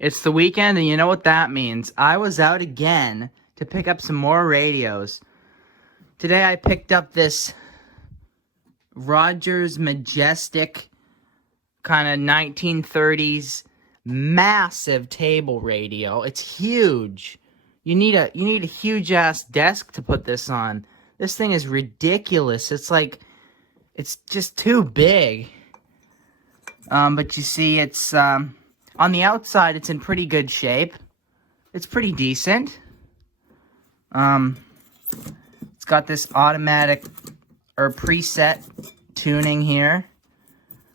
It's the weekend, and you know what that means. I was out again to pick up some more radios. Today I picked up this Rogers Majestic kind of 1930s massive table radio. It's huge. You need a huge ass desk to put this on. This thing is ridiculous. It's just too big. But you see, it's on the outside, it's in pretty good shape. It's pretty decent. It's got this automatic or preset tuning here,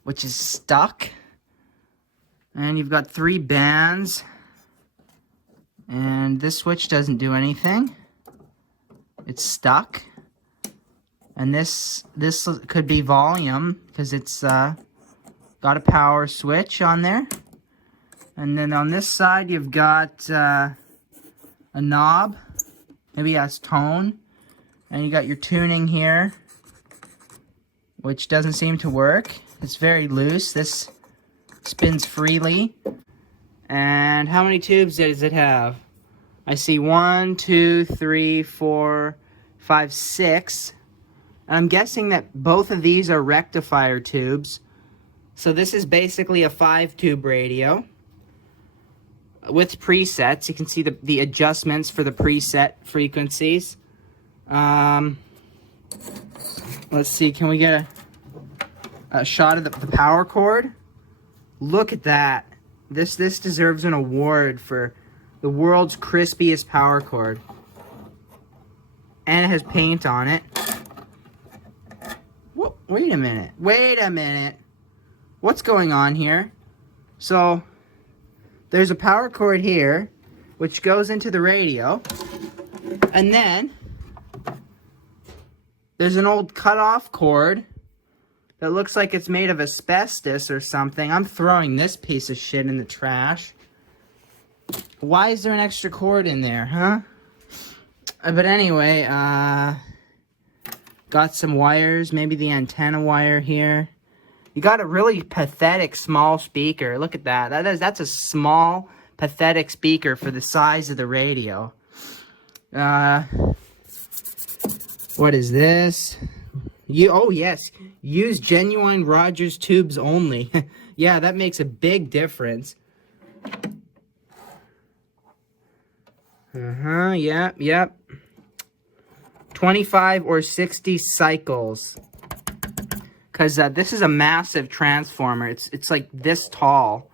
which is stuck. And you've got 3 bands. And this switch doesn't do anything. It's stuck. And this could be volume because it's got a power switch on there. And then on this side, you've got a knob. Maybe it has tone. And you got your tuning here, which doesn't seem to work. It's very loose. This spins freely. And how many tubes does it have? I see 1, 2, 3, 4, 5, 6. And I'm guessing that both of these are rectifier tubes. So this is basically a 5-tube radio with presets. You can see the adjustments for the preset frequencies. Let's see, can we get a shot of the power cord? Look at that. This deserves an award for the world's crispiest power cord. And it has paint on it. Wait a minute. What's going on here? So there's a power cord here, which goes into the radio. And then there's an old cut-off cord that looks like it's made of asbestos or something. I'm throwing this piece of shit in the trash. Why is there an extra cord in there, huh? But anyway, got some wires, maybe the antenna wire here. You got a really pathetic small speaker. Look at that. That's a small, pathetic speaker for the size of the radio. What is this? Oh yes, use genuine Rogers tubes only. Yeah, that makes a big difference. Yep. 25 or 60 cycles. Because this is a massive transformer. It's like this tall.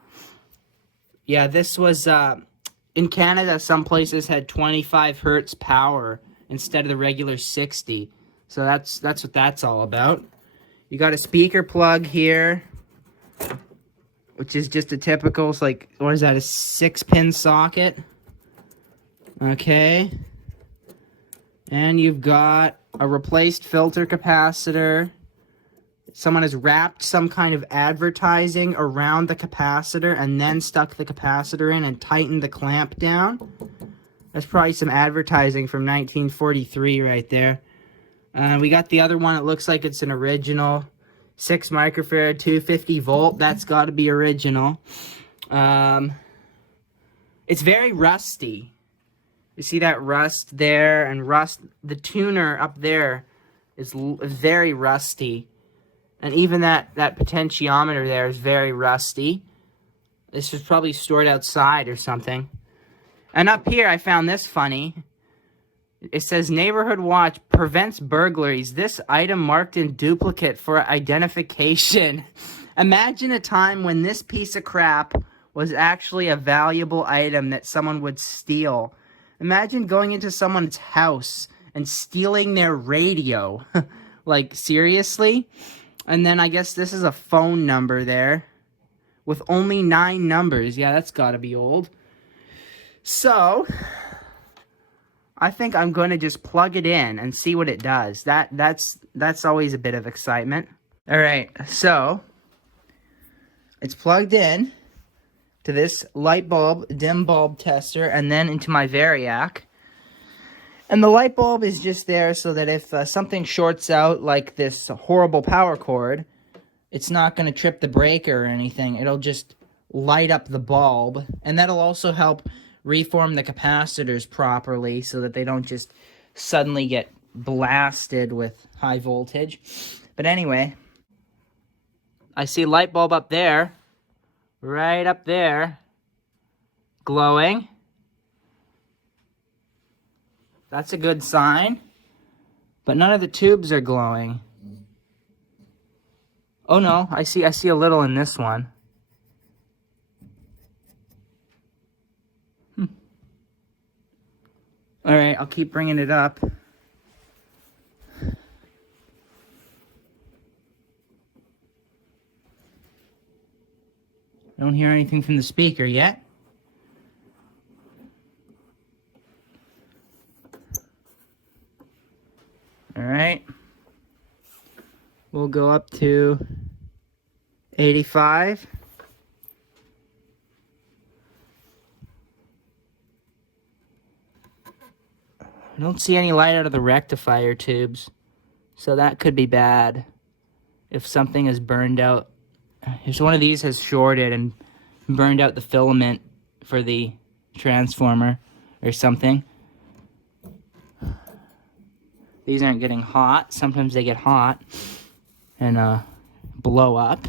Yeah, this was, in Canada, some places had 25 hertz power instead of the regular 60. So that's what that's all about. You got a speaker plug here, which is just a typical, it's like, what is that, a 6-pin socket? Okay. And you've got a replaced filter capacitor. Someone has wrapped some kind of advertising around the capacitor and then stuck the capacitor in and tightened the clamp down. That's probably some advertising from 1943 right there. We got the other one. It looks like it's an original 6 microfarad, 250 volt. That's got to be original. It's very rusty. You see that rust there and rust. The tuner up there is very rusty. And even that potentiometer there is very rusty. This was probably stored outside or something. And up here, I found this funny. It says, Neighborhood Watch prevents burglaries. This item marked in duplicate for identification. Imagine a time when this piece of crap was actually a valuable item that someone would steal. Imagine going into someone's house and stealing their radio. Like, seriously? And then I guess this is a phone number there with only 9 numbers. Yeah, that's got to be old. So I think I'm going to just plug it in and see what it does. That's always a bit of excitement. All right, so it's plugged in to this light bulb, dim bulb tester, and then into my Variac. And the light bulb is just there so that if something shorts out, like this horrible power cord, it's not going to trip the breaker or anything. It'll just light up the bulb. And that'll also help reform the capacitors properly so that they don't just suddenly get blasted with high voltage. But anyway, I see light bulb up there, right up there, glowing. That's a good sign. But none of the tubes are glowing. Oh no, I see a little in this one. All right, I'll keep bringing it up. I don't hear anything from the speaker yet. All right. We'll go up to 85. I don't see any light out of the rectifier tubes, so that could be bad if something is burned out. If one of these has shorted and burned out the filament for the transformer or something. These aren't getting hot. Sometimes they get hot and blow up.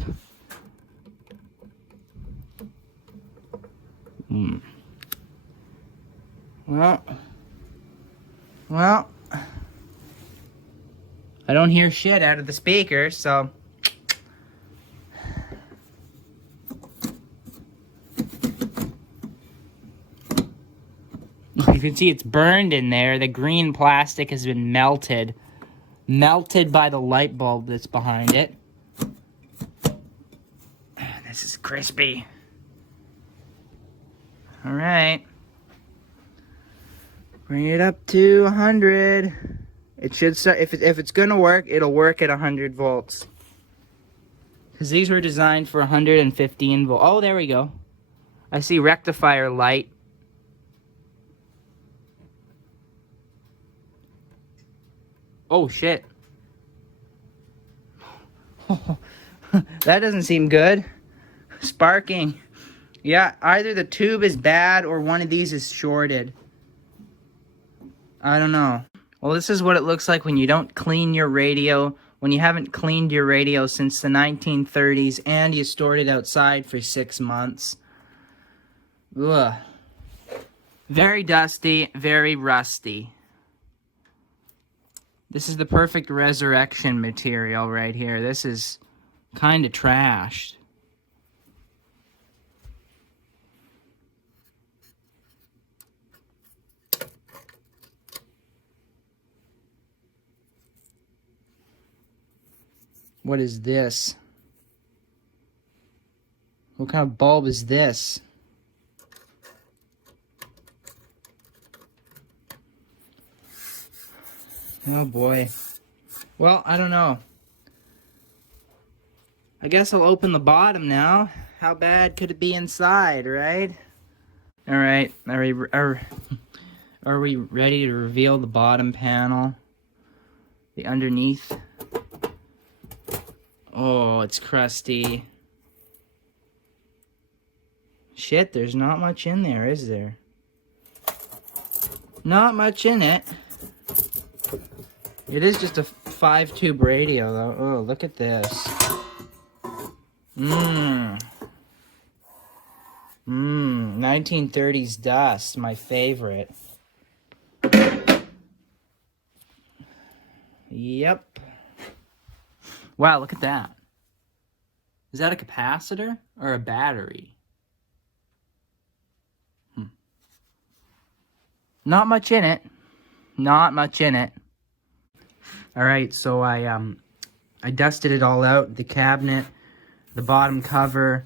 Well, I don't hear shit out of the speaker, so you can see it's burned in there. The green plastic has been melted by the light bulb that's behind it. This is crispy. All right. Bring it up to 100. It should start, if it's gonna work, it'll work at 100 volts. Because these were designed for 115 volts. Oh, there we go. I see rectifier light. Oh, shit. That doesn't seem good. Sparking. Yeah, either the tube is bad or one of these is shorted. I don't know. Well, this is what it looks like when you don't clean your radio, when you haven't cleaned your radio since the 1930s and you stored it outside for 6 months. Ugh. Very dusty, very rusty. This is the perfect resurrection material right here. This is kind of trashed. What is this? What kind of bulb is this? Oh boy. Well, I don't know. I guess I'll open the bottom now. How bad could it be inside, right? Alright, are we ready to reveal the bottom panel? The underneath? Oh, it's crusty. Shit, there's not much in there, is there? Not much in it. It is just a 5-tube radio, though. Oh, look at this. 1930s dust, my favorite. Yep. Wow, look at that. Is that a capacitor or a battery? Not much in it. Not much in it. All right, so I dusted it all out, the cabinet, the bottom cover,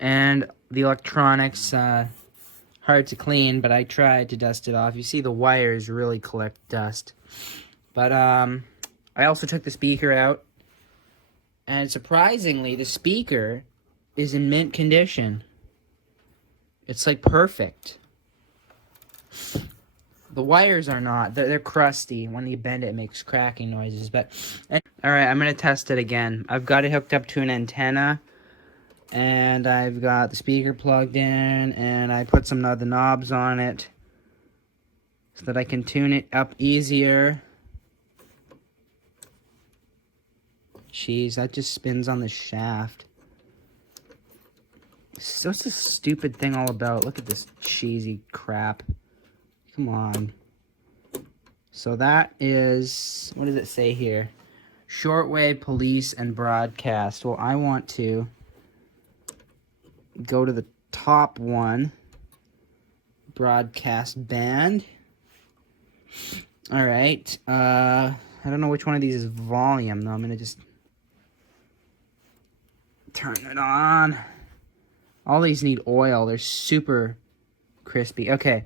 and the electronics. Hard to clean, but I tried to dust it off. You see the wires really collect dust. But I also took the speaker out, and surprisingly, the speaker is in mint condition. It's like perfect. The wires are not. They're crusty. When you bend it, it makes cracking noises. But alright, I'm going to test it again. I've got it hooked up to an antenna. And I've got the speaker plugged in, and I put some of the knobs on it so that I can tune it up easier. Jeez, that just spins on the shaft. So what's this stupid thing all about? Look at this cheesy crap. Come on. So that is, what does it say here? Shortwave, police, and broadcast. Well, I want to go to the top one. Broadcast band. Alright. I don't know which one of these is volume, though. I'm going to just turn it on. All these need oil. They're super crispy. Okay.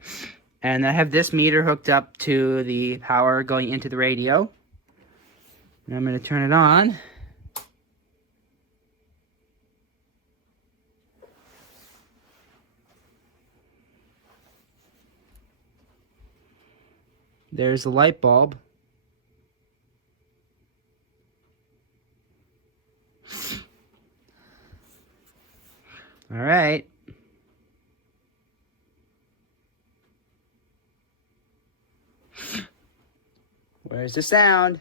And I have this meter hooked up to the power going into the radio. And I'm going to turn it on. There's the light bulb. All right. Where's the sound?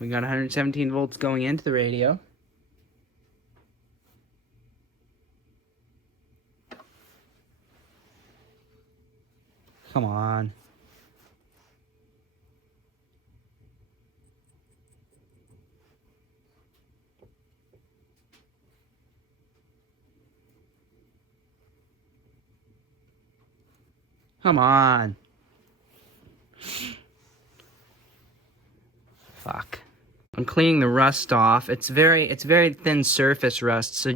We got 117 volts going into the radio. Come on. Come on. Fuck. I'm cleaning the rust off. It's very thin surface rust. So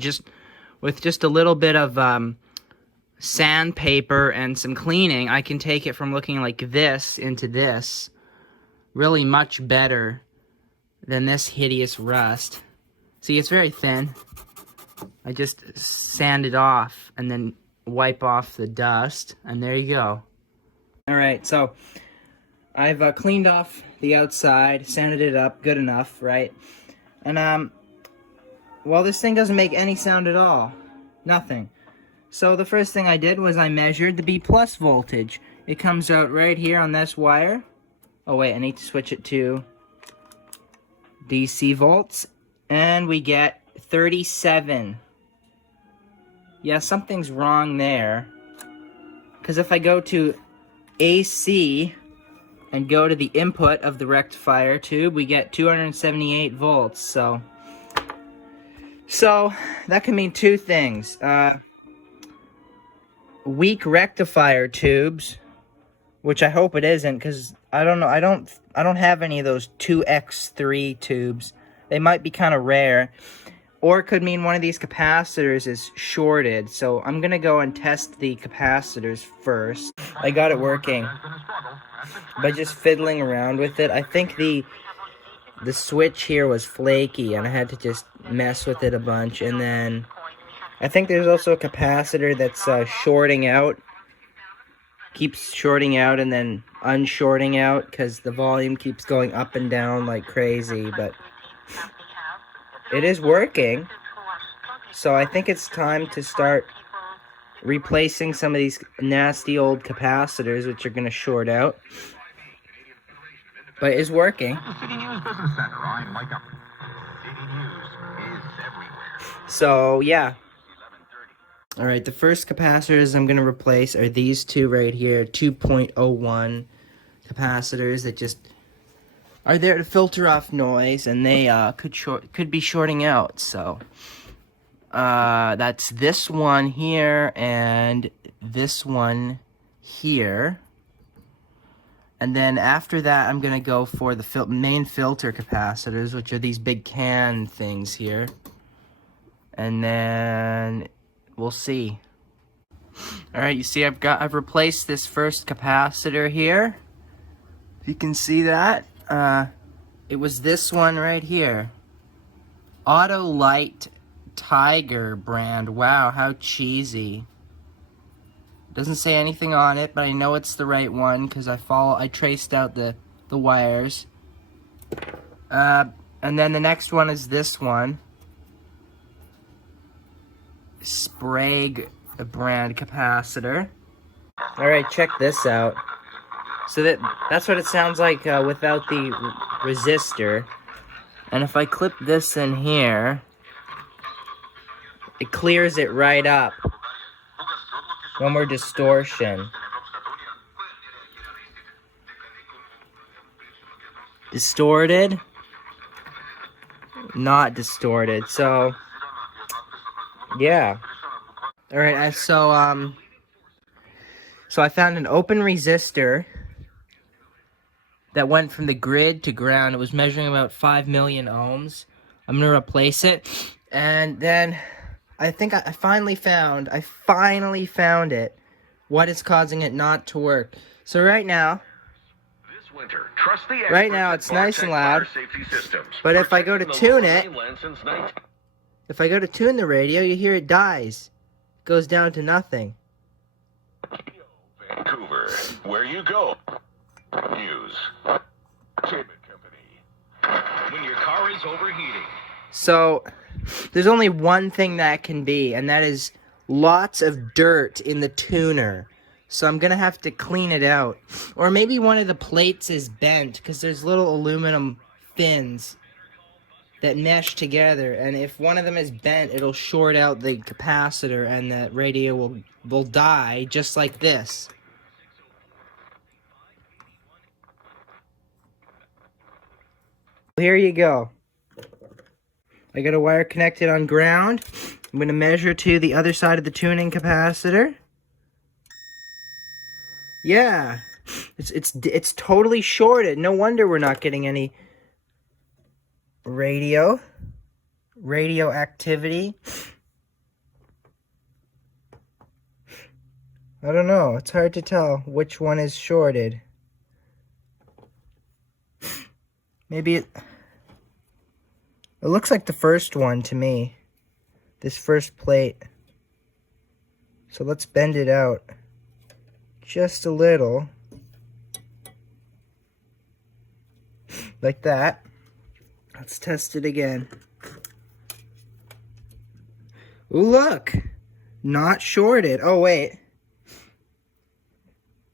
with just a little bit of sandpaper and some cleaning, I can take it from looking like this into this. Really much better than this hideous rust. See, it's very thin. I just sand it off and then wipe off the dust, and there you go. Alright, so I've cleaned off the outside, sanded it up good enough, right? And well, this thing doesn't make any sound at all. Nothing. So the first thing I did was I measured the B+ voltage. It comes out right here on this wire. Oh wait, I need to switch it to DC volts, and we get 37. Yeah, something's wrong there. Because if I go to AC and go to the input of the rectifier tube, we get 278 volts. So that can mean two things. Weak rectifier tubes, which I hope it isn't, because I don't know. I don't have any of those 2x3 tubes. They might be kind of rare. Or it could mean one of these capacitors is shorted. So I'm going to go and test the capacitors first. I got it working by just fiddling around with it. I think the switch here was flaky and I had to just mess with it a bunch. And then I think there's also a capacitor that's shorting out. Keeps shorting out and then unshorting out because the volume keeps going up and down like crazy. But it is working, so I think it's time to start replacing some of these nasty old capacitors, which are going to short out. But it's working. So, yeah. Alright, the first capacitors I'm going to replace are these two right here, 2.01 capacitors that just are there to filter off noise, and they could be shorting out. So that's this one here and this one here, and then after that I'm gonna go for the main filter capacitors, which are these big can things here, and then we'll see. All right, you see I've replaced this first capacitor here. If you can see that. It was this one right here. Autolite Tiger brand. Wow, how cheesy. Doesn't say anything on it, but I know it's the right one because I traced out the wires. And then the next one is this one. Sprague brand capacitor. Alright, check this out. So that's what it sounds like without the resistor. And if I clip this in here, it clears it right up. No more distortion. Distorted? Not distorted. So, yeah. Alright, so I found an open resistor that went from the grid to ground. It was measuring about 5 million ohms. I'm gonna replace it. And then I think I finally found it. What is causing it not to work? So right now it's nice and loud. But if I go to tune it, if I go to tune the radio, you hear it dies. It goes down to nothing. Vancouver, where you go. News. Company. When your car is overheating. So, there's only one thing that can be, and that is lots of dirt in the tuner. So I'm gonna have to clean it out. Or maybe one of the plates is bent, because there's little aluminum fins that mesh together, and if one of them is bent, it'll short out the capacitor, and the radio will die, just like this. Here you go. I got a wire connected on ground. I'm going to measure to the other side of the tuning capacitor. Yeah, it's totally shorted. No wonder we're not getting any radio activity. I don't know. It's hard to tell which one is shorted. Maybe it looks like the first one to me. This first plate. So let's bend it out just a little. Like that. Let's test it again. Ooh, look! Not shorted. Oh, wait.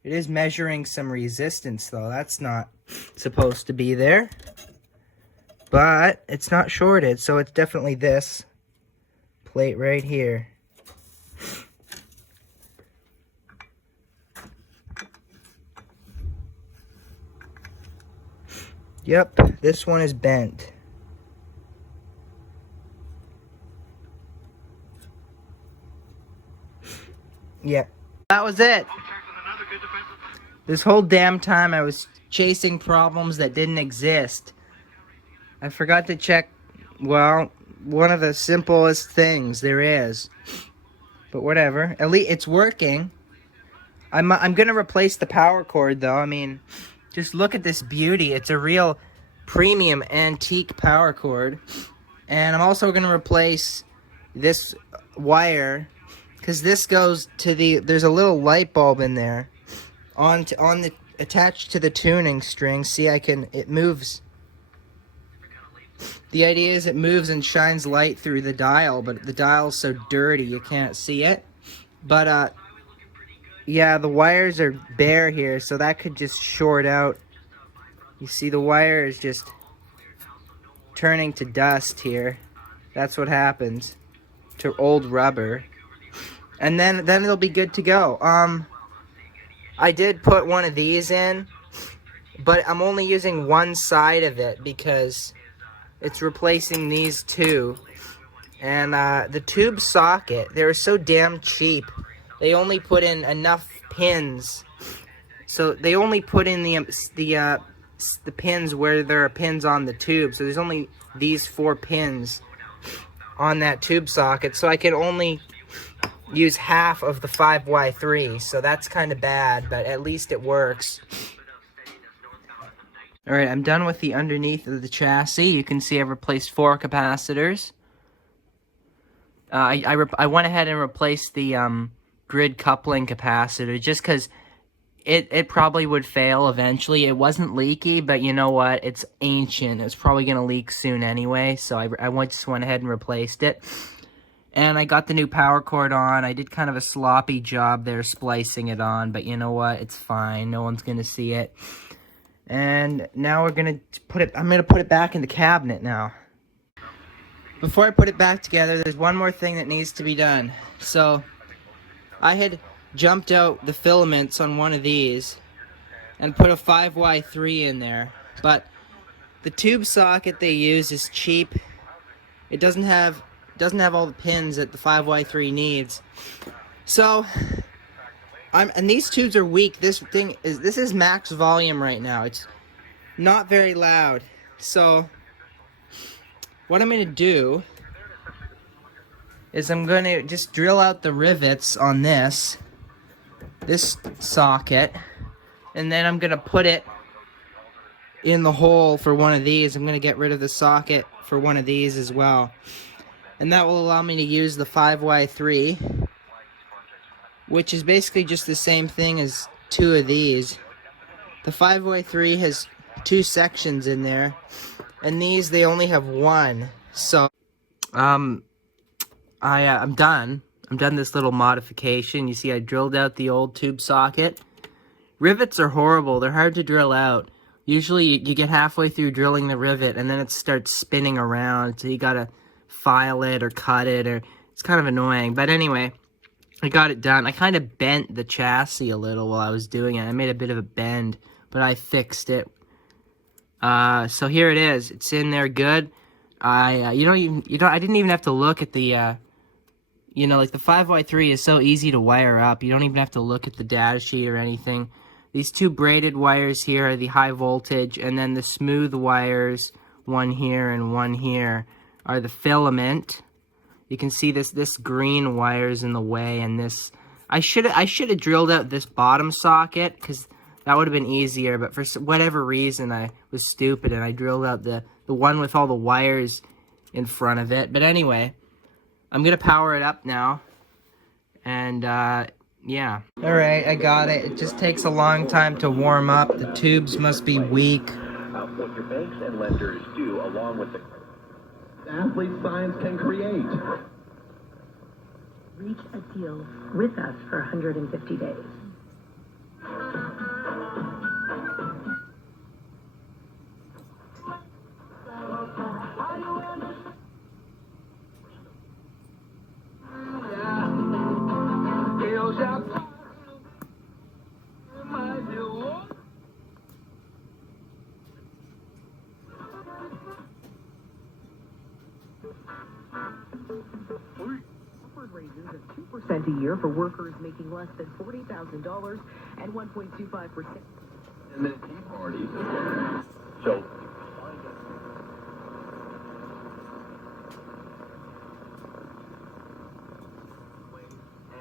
It is measuring some resistance, though. That's not supposed to be there. But it's not shorted, so it's definitely this plate right here. Yep, this one is bent. Yep. That was it. This whole damn time I was chasing problems that didn't exist. I forgot to check, well, one of the simplest things there is. But whatever. At least it's working. I'm gonna replace the power cord though. I mean, just look at this beauty. It's a real premium antique power cord. And I'm also gonna replace this wire, because this goes to there's a little light bulb in there attached to the tuning string. See, it moves. The idea is it moves and shines light through the dial, but the dial's so dirty you can't see it. But yeah, the wires are bare here, so that could just short out. You see, the wire is just turning to dust here. That's what happens to old rubber. And then it'll be good to go. I did put one of these in, but I'm only using one side of it because it's replacing these two. And the tube socket, they were so damn cheap. They only put in enough pins. So they only put in the pins where there are pins on the tube. So there's only these 4 pins on that tube socket. So I can only use half of the 5Y3. So that's kind of bad, but at least it works. Alright, I'm done with the underneath of the chassis. You can see I've replaced 4 capacitors. I went ahead and replaced the grid coupling capacitor just because it probably would fail eventually. It wasn't leaky, but you know what? It's ancient. It's probably going to leak soon anyway, so just went ahead and replaced it. And I got the new power cord on. I did kind of a sloppy job there splicing it on, but you know what? It's fine. No one's going to see it. And now I'm going to put it back in the cabinet now. Before I put it back together, there's one more thing that needs to be done. So, I had jumped out the filaments on one of these and put a 5Y3 in there, but the tube socket they use is cheap. It doesn't have all the pins that the 5Y3 needs. So and these tubes are weak. This is max volume right now. It's not very loud. So what I'm going to do is I'm going to just drill out the rivets on this socket, and then I'm going to put it in the hole for one of these. I'm going to get rid of the socket for one of these as well. And that will allow me to use the 5Y3, which is basically just the same thing as two of these. The 5Y3 has two sections in there, and these, they only have one. So, I'm done. I'm done this little modification. You see, I drilled out the old tube socket. Rivets are horrible. They're hard to drill out. Usually, you get halfway through drilling the rivet, and then it starts spinning around, so you gotta file it or cut it, or it's kind of annoying. But anyway, I got it done. I kind of bent the chassis a little while I was doing it. I made a bit of a bend, but I fixed it. So here it is. It's in there good. I didn't even have to look at the like the 5Y3 is so easy to wire up. You don't even have to look at the data sheet or anything. These two braided wires here are the high voltage, and then the smooth wires, one here and one here, are the filament. You can see this green wire's in the way, and this I should have drilled out this bottom socket, because that would have been easier, but for whatever reason I was stupid and I drilled out the one with all the wires in front of it. But anyway, I'm gonna power it up now, and yeah. Alright, I got it. It just takes a long time to warm up. The tubes must be weak. What your banks and lenders do along with the athlete science can create. Reach a deal with us for 150 days. Raises of 2% a year for workers making less than $40,000 and 1.25%. And then Tea Party. So.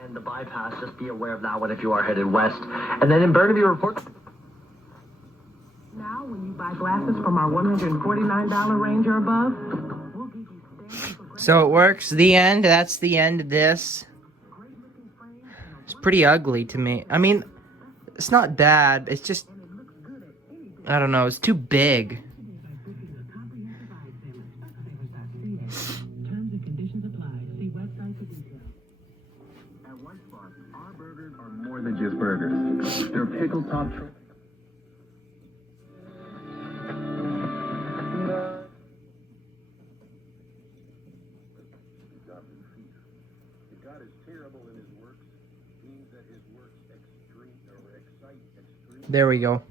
And the bypass, just be aware of that one if you are headed west. And then in Burnaby, report. Now, when you buy glasses from our $149 range or above, we'll give you standard. So it works. The end. That's the end of this. It's pretty ugly to me. I mean, it's not bad. It's just, I don't know. It's too big. At White Spot, our burgers are more than just burgers. They're pickle top. There we go.